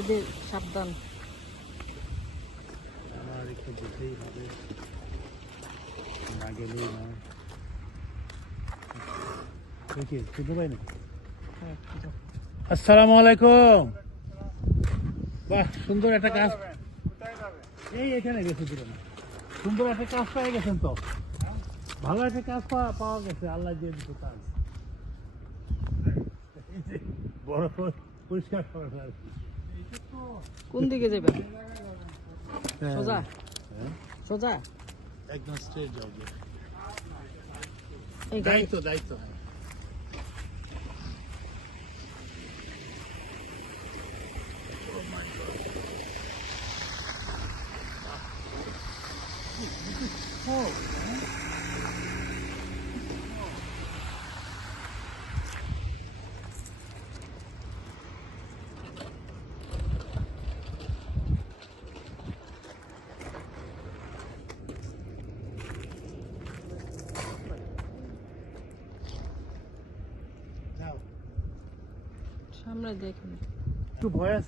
এদের সাবধান। আমার একটু যেতেই হবে, না গেলেই না। দেখি শুনতে পাই না। হ্যাঁ, যাও। আসসালামু আলাইকুম। বাহ, সুন্দর একটা কাজ। এই এখানে গেছে দূরে না। সুন্দর একটা কাজ পেয়ে গেছেন তো। ভালো একটা কাজ পাওয়া গেছে, আল্লাহ দিয়ে দিতে কাজ। এই যে বড় পরিষ্কার করা আর কি। কোন দিকে যাবেন? হ্যাঁ, সোজা হ্যাঁ, সোজা। একদম স্ট্রেট যাও গিয়ে। এই গাড়ি দায়িত্ব হ্যাঁ। সামনে দেখুন। একটু ভয় আছে।